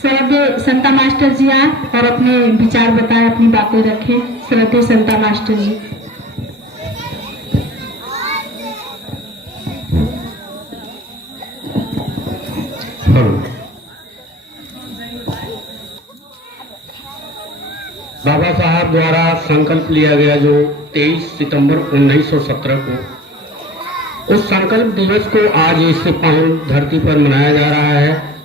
श्रद्धेय संता मास्टर जी आए और अपने विचार बताएं, अपनी बातें रखें। श्रद्धेय संता मास्टर जी। बाबा साहब द्वारा संकल्प लिया गया जो 23 सितंबर 1917 को, उस संकल्प दिवस को आज इस पावन धरती पर मनाया जा रहा है।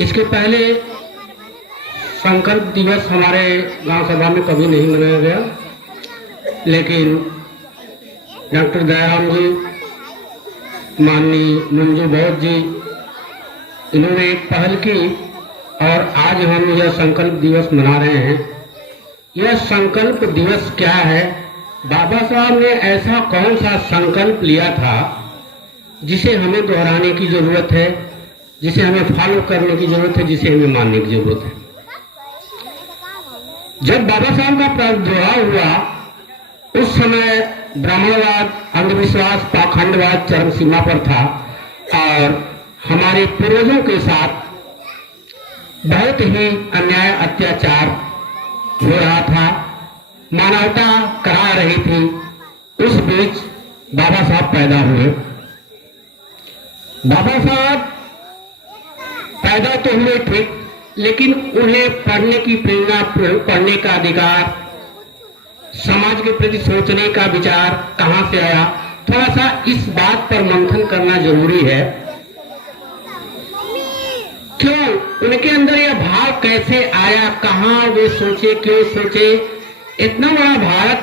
इसके पहले संकल्प दिवस हमारे गांव सभा में कभी नहीं मनाया गया, लेकिन डॉक्टर दयाराम जी, माननीय मंजू बौद्ध जी, इन्होंने एक पहल की और आज हम यह संकल्प दिवस मना रहे हैं। यह संकल्प दिवस क्या है? बाबा साहब ने ऐसा कौन सा संकल्प लिया था जिसे हमें दोहराने की जरूरत है, जिसे हमें फॉलो करने की जरूरत है, जिसे हमें मानने की जरूरत है? जब बाबा साहब का प्रादुर्भाव हुआ उस समय ब्राह्मणवाद, अंधविश्वास, पाखंडवाद चरम सीमा पर था और हमारे पूर्वजों के साथ बहुत ही अन्याय अत्याचार हो रहा था, मानवता करा रही थी। उस बीच बाबा साहब पैदा हुए। बाबा साहब पैदा तो हुए ठीक, लेकिन उन्हें पढ़ने की प्रेरणा, पढ़ने का अधिकार, समाज के प्रति सोचने का विचार कहां से आया? थोड़ा सा इस बात पर मंथन करना जरूरी है। क्यों उनके अंदर यह भाव कैसे आया? कहां वे सोचे, क्यों सोचे? इतना बड़ा भारत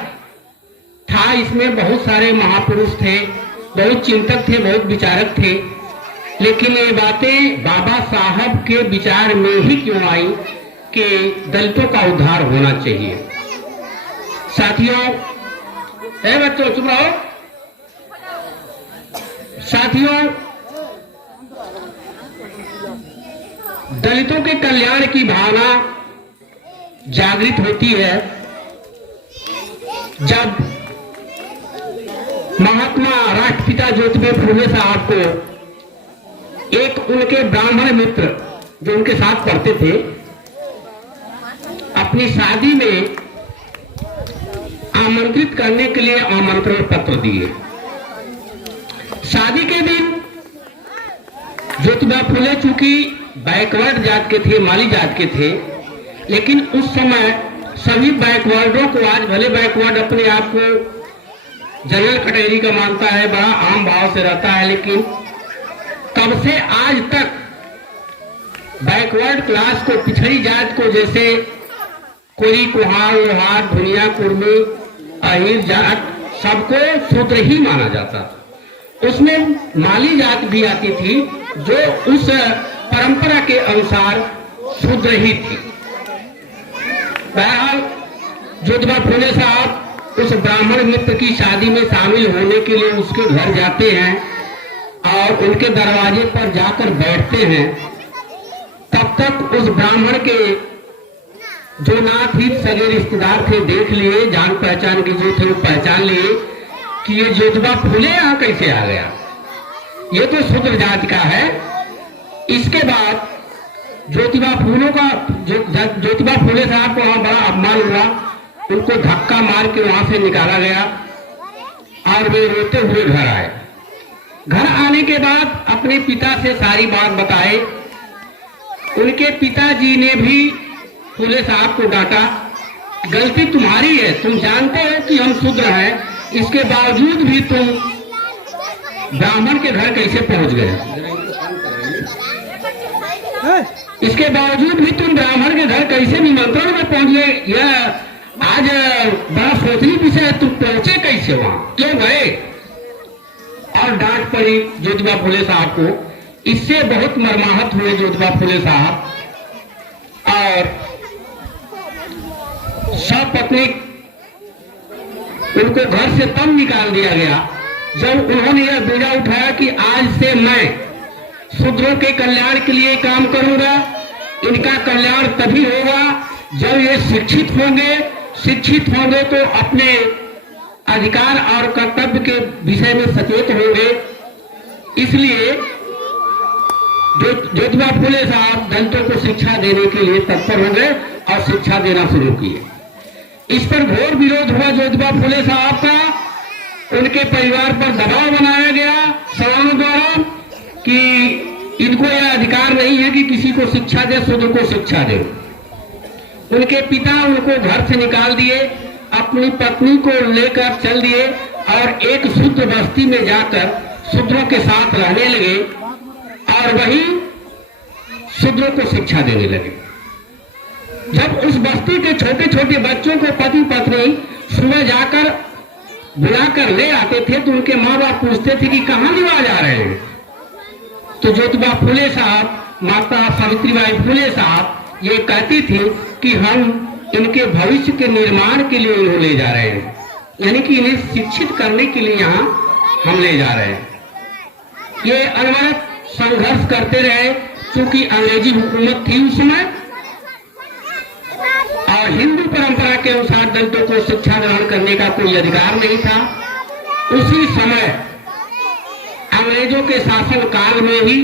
था, इसमें बहुत सारे महापुरुष थे, बहुत चिंतक थे, बहुत विचारक थे, लेकिन ये बातें बाबा साहब के विचार में ही क्यों आई कि दलितों का उद्धार होना चाहिए? साथियों, बच्चों चुप रहो। साथियों, दलितों के कल्याण की भावना जागृत होती है जब महात्मा राष्ट्रपिता ज्योतिबा फुले साहब को एक उनके ब्राह्मण मित्र जो उनके साथ पढ़ते थे, अपनी शादी में आमंत्रित करने के लिए आमंत्रण पत्र दिए। शादी के दिन ज्योतिबा फुले चूंकि बैकवर्ड जात के थे, माली जात के थे, लेकिन उस समय सभी बैकवर्डों को, आज भले बैकवर्ड अपने आप को जनरल कैटेगरी का मानता है, बड़ा आम भाव से रहता है, लेकिन तब से आज तक बैकवर्ड क्लास को, पिछड़ी जात को, जैसे कोई, कुहार, लोहार, भुनिया, कुर्मी, अहीर जात, सबको शूद्र ही माना जाता। उसमें माली जात भी आती थी जो उस परंपरा के अनुसार शूद्र ही थी। बहरहाल ज्योतिबा फुले साहब उस ब्राह्मण मित्र की शादी में शामिल होने के लिए उसके घर जाते हैं और उनके दरवाजे पर जाकर बैठते हैं। तब तक उस ब्राह्मण के जो नाथ ही सगे रिश्तेदार थे देख लिए, जान पहचान के जो थे वो पहचान लिए कि ये ज्योतिबा फुले यहाँ कैसे आ गया, ये तो शूद्र जाति का है। इसके बाद ज्योतिबा फुले साहब को वहां बड़ा अपमान हुआ, उनको धक्का मार के वहां से निकाला गया और वे रोते हुए घर आए। घर आने के बाद अपने पिता से सारी बात बताए। उनके पिताजी ने भी फुले साहब को डांटा, गलती तुम्हारी है, तुम जानते हो कि हम शूद्र हैं, इसके बावजूद भी तुम ब्राह्मण के घर कैसे पहुंच गए? इसके बावजूद भी तुम ब्राह्मण के घर कैसे निमंत्रण में पहुंच गए? यह आज बड़ा सोचनी विषय है, तुम पहुंचे कैसे वहां, क्यों गए? और डांट पड़ी ज्योतिबा फुले साहब को। इससे बहुत मर्माहत हुए ज्योतिबा फुले साहब और सपत्नी उनको घर से तब निकाल दिया गया जब उन्होंने यह बीड़ा उठाया कि आज से मैं शूद्रों के कल्याण के लिए काम करूंगा। इनका कल्याण तभी होगा जब ये शिक्षित होंगे। शिक्षित होंगे तो अपने अधिकार और कर्तव्य के विषय में सचेत होंगे। इसलिए ज्योतिबा फुले साहब दलितों को शिक्षा देने के लिए तत्पर हो गए और शिक्षा देना शुरू किए। इस पर घोर विरोध हुआ ज्योतिबा फुले साहब का। उनके परिवार पर दबाव बनाया गया सवालों द्वारा कि इनको यह अधिकार नहीं है कि किसी को शिक्षा दे, शूद्र को शिक्षा दे। उनके पिता उनको घर से निकाल दिए, अपनी पत्नी को लेकर चल दिए और एक शूद्र बस्ती में जाकर शूद्रों के साथ रहने लगे और वही शूद्रों को शिक्षा देने लगे। जब उस बस्ती के छोटे छोटे बच्चों को पति पत्नी सुबह जाकर बुलाकर ले आते थे तो उनके माँ बाप पूछते थे कि कहाँ निभा जा रहे हैं। तो ज्योतिबा फुले साहब, माता सावित्रीबाई फुले साहब ये कहती थी कि हम इनके भविष्य के निर्माण के लिए इन्हें ले जा रहे हैं, यानी कि इन्हें शिक्षित करने के लिए यहाँ हम ले जा रहे हैं। ये अनवरत संघर्ष करते रहे क्योंकि अंग्रेजी हुकूमत थी उस समय और हिंदू परंपरा के अनुसार दलितों को शिक्षा ग्रहण करने का कोई अधिकार नहीं था। उसी समय अंग्रेजों के शासन काल में ही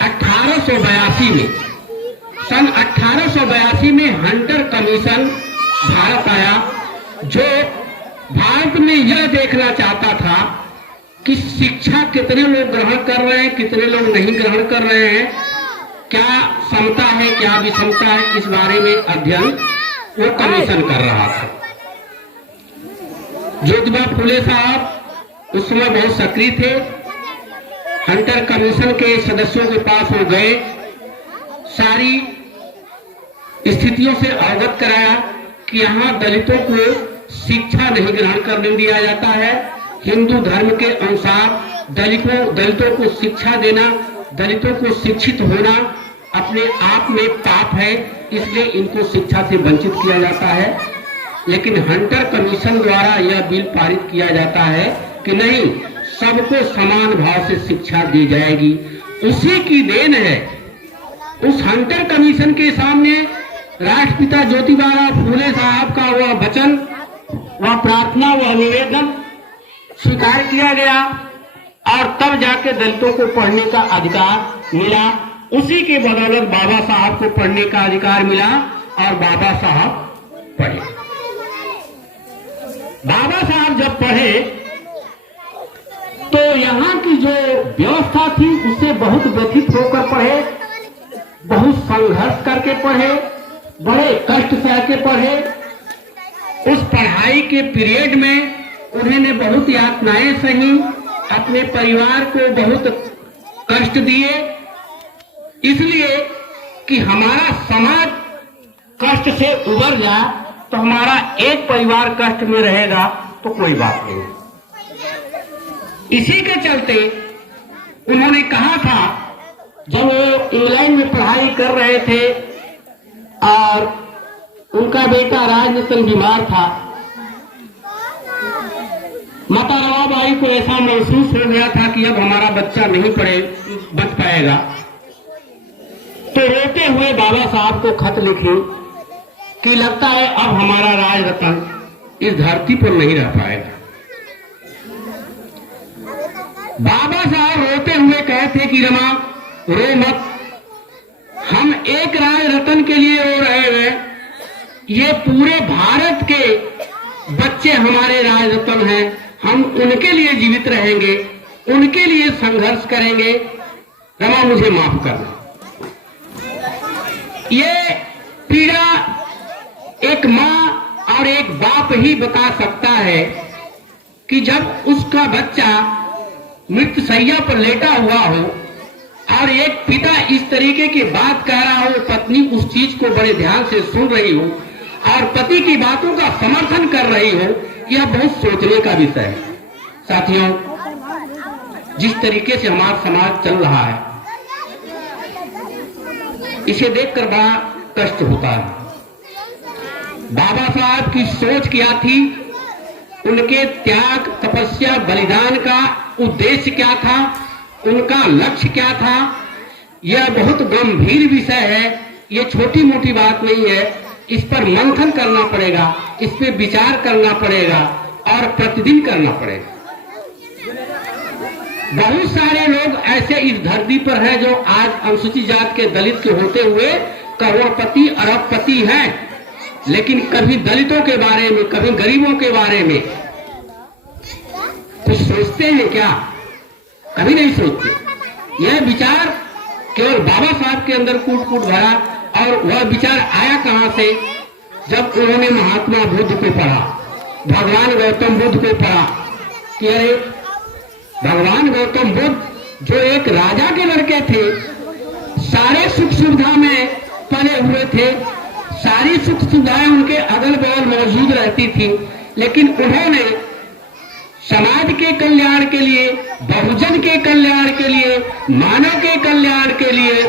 1882 में, सन 1882 में हंटर कमीशन भारत आया, जो भारत में यह देखना चाहता था कि शिक्षा कितने लोग ग्रहण कर रहे हैं, कितने लोग नहीं ग्रहण कर रहे हैं, क्या समता है, क्या विषमता है, इस बारे में अध्ययन वो कमीशन कर रहा था। ज्योतिबा फुले साहब उस समय बहुत सक्रिय थे। हंटर कमीशन के सदस्यों के पास वो गए, सारी स्थितियों से अवगत कराया कि यहाँ दलितों को शिक्षा नहीं ग्रहण करने दिया जाता है। हिंदू धर्म के अनुसार दलितों को शिक्षा देना, दलितों को शिक्षित होना अपने आप में पाप है, इसलिए इनको शिक्षा से वंचित किया जाता है। लेकिन हंटर कमीशन द्वारा यह बिल पारित किया जाता है कि नहीं, सबको समान भाव से शिक्षा दी जाएगी। उसी की देन है। उस हंटर कमीशन के सामने राष्ट्रपिता ज्योतिबा फुले साहब का वह वचन, वह प्रार्थना, वह निवेदन स्वीकार किया गया और तब जाके दलितों को पढ़ने का अधिकार मिला। उसी के बदौलत बाबा साहब को पढ़ने का अधिकार मिला और बाबा साहब पढ़े। बाबा साहब जब पढ़े तो यहाँ की जो व्यवस्था थी उससे बहुत व्यथित होकर पढ़े, बहुत संघर्ष करके पढ़े, बड़े कष्ट सह के पढ़े। उस पढ़ाई के पीरियड में उन्होंने बहुत यातनाएं सही, अपने परिवार को बहुत कष्ट दिए, इसलिए कि हमारा समाज कष्ट से उबर जाए तो हमारा एक परिवार कष्ट में रहेगा तो कोई बात नहीं। इसी के चलते उन्होंने कहा था, जब वो इंग्लैंड में पढ़ाई कर रहे थे और उनका बेटा राजनीतन बीमार था, माता रमाबाई को ऐसा महसूस हो गया था कि अब हमारा बच्चा नहीं बच पाएगा, तो रोते हुए बाबा साहब को खत लिखी कि लगता है अब हमारा राज रतन इस धरती पर नहीं रह पाएगा। बाबा साहब रोते हुए कहते कि रमा रो मत, हम एक राज रतन के लिए रो रहे हैं, ये पूरे भारत के बच्चे हमारे राज रतन हैं, हम उनके लिए जीवित रहेंगे, उनके लिए संघर्ष करेंगे, रमा मुझे माफ करना। ये पीड़ा एक माँ और एक बाप ही बता सकता है कि जब उसका बच्चा मृत्युशैया पर लेटा हुआ हो और एक पिता इस तरीके की बात कह रहा हो, पत्नी उस चीज को बड़े ध्यान से सुन रही हो और पति की बातों का समर्थन कर रही हो, यह बहुत सोचने का विषय है। साथियों, जिस तरीके से हमारा समाज चल रहा है, इसे देखकर बड़ा कष्ट होता है। बाबा साहब की सोच क्या थी, उनके त्याग, तपस्या, बलिदान का उद्देश्य क्या था, उनका लक्ष्य क्या था, यह बहुत गंभीर विषय है। यह छोटी मोटी बात नहीं है, इस पर मंथन करना पड़ेगा, इस पर विचार करना पड़ेगा और प्रतिदिन करना पड़ेगा। बहुत सारे लोग ऐसे इस धरती पर हैं जो आज अनुसूचित जात के दलित के होते हुए करोड़पति अरबपति हैं, लेकिन कभी दलितों के बारे में, कभी गरीबों के बारे में कुछ सोचते हैं क्या? कभी नहीं सोचते। यह विचार केवल बाबा साहब के अंदर कूट कूट भरा, और वह विचार आया कहां से? जब उन्होंने महात्मा बुद्ध को पढ़ा, भगवान गौतम बुद्ध को पढ़ा कि अरे भगवान गौतम बुद्ध जो एक राजा के लड़के थे, सारे सुख सुविधा में पले हुए थे, सारी सुख सुविधाएं उनके अगल बगल मौजूद रहती थी, लेकिन उन्होंने समाज के कल्याण के लिए, बहुजन के कल्याण के लिए, मानव के कल्याण के लिए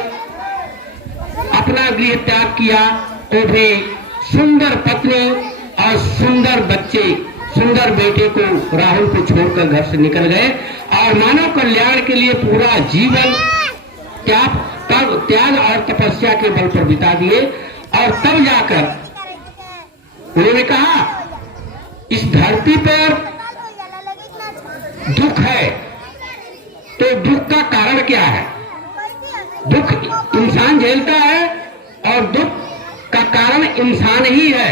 अपना गृह त्याग किया। वो भी सुंदर पत्नी और सुंदर बच्चे, सुंदर बेटे को, राहुल को छोड़कर घर से निकल गए और मानव कल्याण के लिए पूरा जीवन त्याग और तपस्या के बल पर बिता दिए। और तब जाकर उन्होंने कहा इस धरती पर दुख है, तो दुख का कारण क्या है? दुख इंसान झेलता है और दुख का कारण इंसान ही है।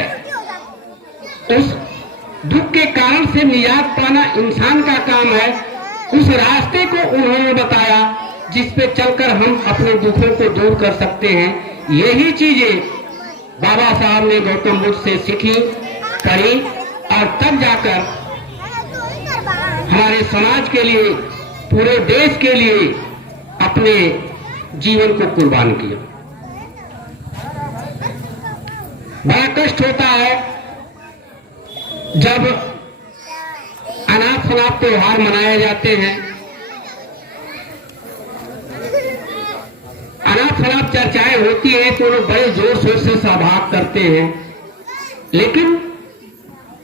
उस दुख के कारण से निजात पाना इंसान का काम है। उस रास्ते को उन्होंने बताया जिस पे चलकर हम अपने दुखों को दूर कर सकते हैं। यही चीजें बाबा साहब ने गौतम बुद्ध से सीखी, करी, और तब जाकर हमारे समाज के लिए, पूरे देश के लिए अपने जीवन को कुर्बान किया। बड़ा कष्ट होता है जब अनाथ शनाथ त्योहार मनाए जाते हैं, अनाथ शनाथ चर्चाएं होती हैं, तो लोग बड़े जोर शोर से सहभाग करते हैं, लेकिन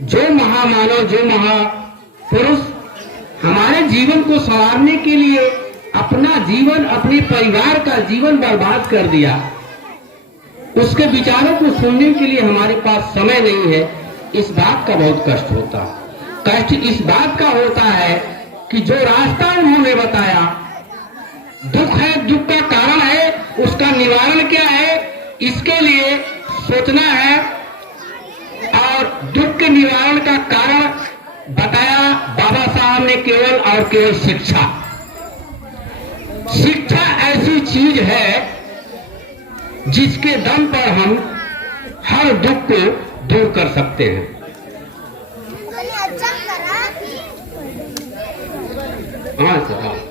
जो महामानव, जो महापुरुष हमारे जीवन को संवारने के लिए अपना जीवन, अपने परिवार का जीवन बर्बाद कर दिया, उसके विचारों को सुनने के लिए हमारे पास समय नहीं है। इस बात का बहुत कष्ट होता है। कष्ट इस बात का होता है कि जो रास्ता उन्होंने बताया, दुख है, दुख का कारण है, उसका निवारण क्या है, इसके लिए सोचना है। और दुख के निवारण का कारण बताया बाबा साहब ने केवल और केवल शिक्षा। शिक्षा ऐसी चीज है जिसके दम पर हम हर दुख को दूर कर सकते हैं। हाँ सर,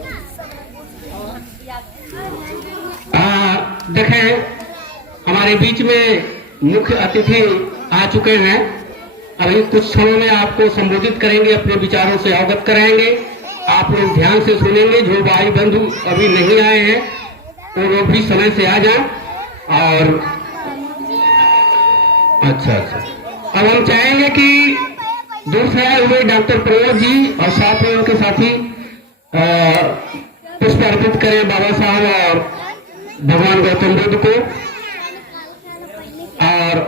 देखें हमारे बीच में मुख्य अतिथि आ चुके हैं। अभी कुछ क्षणों में आपको संबोधित करेंगे, अपने विचारों से अवगत कराएंगे। आप लोग ध्यान से सुनेंगे। जो भाई बंधु अभी नहीं आए हैं वो लोग भी समय से आ जाएं। और अच्छा, अब हम चाहेंगे कि दूर से आए हुए डॉक्टर प्रमोद जी और साथ में उनके साथी पुष्प अर्पित करें बाबा साहब और भगवान गौतम बुद्ध को, और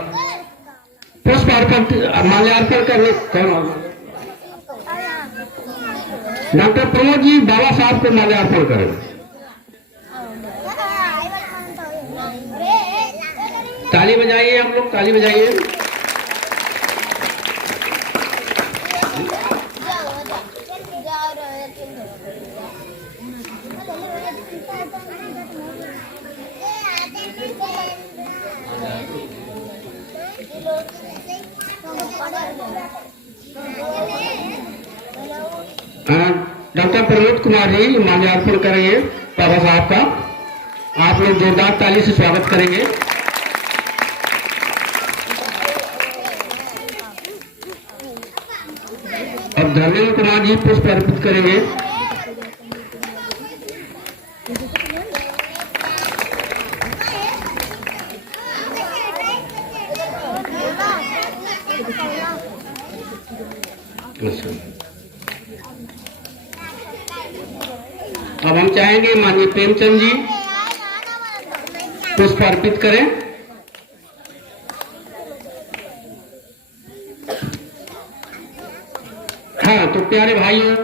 पुष्प अर्पित माल्यार्पण करने। कौन? डॉक्टर प्रमोद जी बाबा साहब को माल्यार्पण करें। ताली बजाइए, आप लोग ताली बजाइए। डॉक्टर प्रमोद कुमार जी माल्यार्पण करेंगे बाबा साहब का। आप लोग जोरदार ताली से स्वागत करेंगे। अब धर्मेंद्र कुमार जी पुष्प अर्पित करेंगे। अब हम चाहेंगे माननीय प्रेमचंद जी पुष्प अर्पित करें। हाँ, तो प्यारे भाइयों,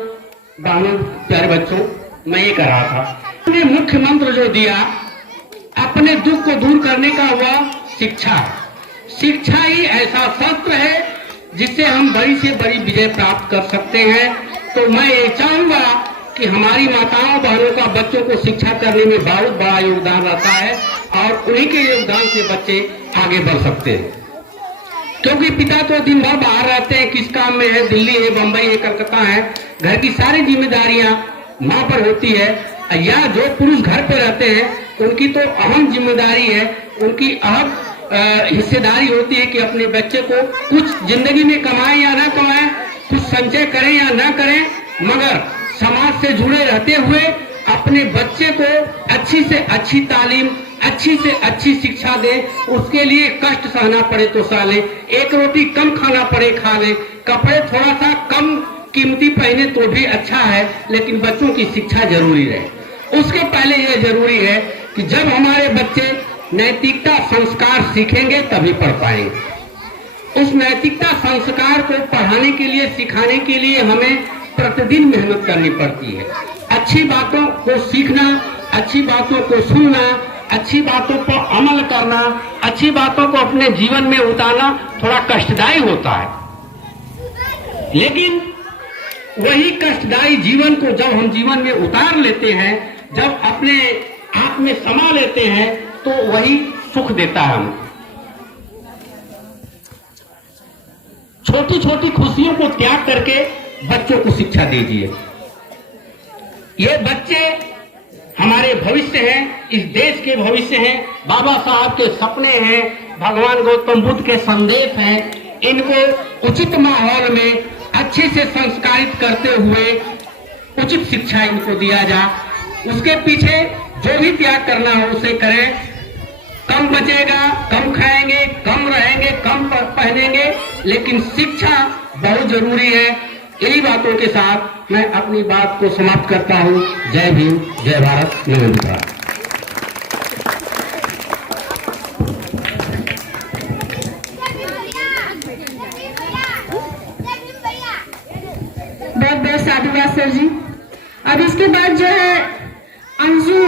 बहनों, प्यारे बच्चों, मैं ये कर रहा था। उन्होंने मुख्य मंत्र जो दिया अपने दुख को दूर करने का, वह शिक्षा। शिक्षा ही ऐसा शस्त्र है जिससे हम बड़ी से बड़ी विजय प्राप्त कर सकते हैं। तो मैं ये चाहूंगा कि हमारी माताओं बहनों का बच्चों को शिक्षा करने में बहुत बड़ा योगदान रहता है और उन्हीं के योगदान से बच्चे आगे बढ़ सकते हैं। क्योंकि पिता तो दिन भर बाहर रहते हैं, किस काम में है, दिल्ली है, बंबई है, कलकत्ता है, घर की सारी जिम्मेदारियां माँ पर होती है। या जो पुरुष घर पे रहते हैं उनकी तो अहम जिम्मेदारी है, उनकी अहम हिस्सेदारी होती है कि अपने बच्चे को कुछ जिंदगी में कमाएं या ना कमाएं, कुछ संचय करें या ना करें, मगर समाज से जुड़े रहते हुए अपने बच्चे को अच्छी से अच्छी तालीम, अच्छी से अच्छी शिक्षा दे। उसके लिए कष्ट सहना पड़े तो सह ले, एक रोटी कम खाना पड़े खा ले, कपड़े थोड़ा सा कम कीमती पहने तो भी अच्छा है, लेकिन बच्चों की शिक्षा जरूरी है। उसके पहले यह जरूरी है कि जब हमारे बच्चे नैतिकता संस्कार सीखेंगे तभी पढ़ पाएंगे। उस नैतिकता संस्कार को पढ़ाने के लिए, सिखाने के लिए हमें प्रतिदिन मेहनत करनी पड़ती है। अच्छी बातों को सीखना, अच्छी बातों को सुनना, अच्छी बातों पर अमल करना, अच्छी बातों को अपने जीवन में उतारना थोड़ा कष्टदायी होता है, लेकिन वही कष्टदायी जीवन को जब हम जीवन में उतार लेते हैं, जब अपने आप में समा लेते हैं, तो वही सुख देता है हमें। छोटी छोटी खुशियों को त्याग करके बच्चों को शिक्षा दीजिए। ये बच्चे हमारे भविष्य हैं, इस देश के भविष्य हैं, बाबा साहब के सपने हैं, भगवान गौतम बुद्ध के संदेश हैं। इनको उचित माहौल में अच्छे से संस्कारित करते हुए उचित शिक्षा इनको दिया जाए। उसके पीछे जो भी त्याग करना हो उसे करें। कम बचेगा, कम खाएंगे, कम रहेंगे, कम पहनेंगे, लेकिन शिक्षा बहुत जरूरी है। यही बातों के साथ मैं अपनी बात को समाप्त करता हूँ। जय भीम, जय भारत, नमस्कार। बहुत बहुत साधुवाद सर जी। अब इसके बाद जो है अंशु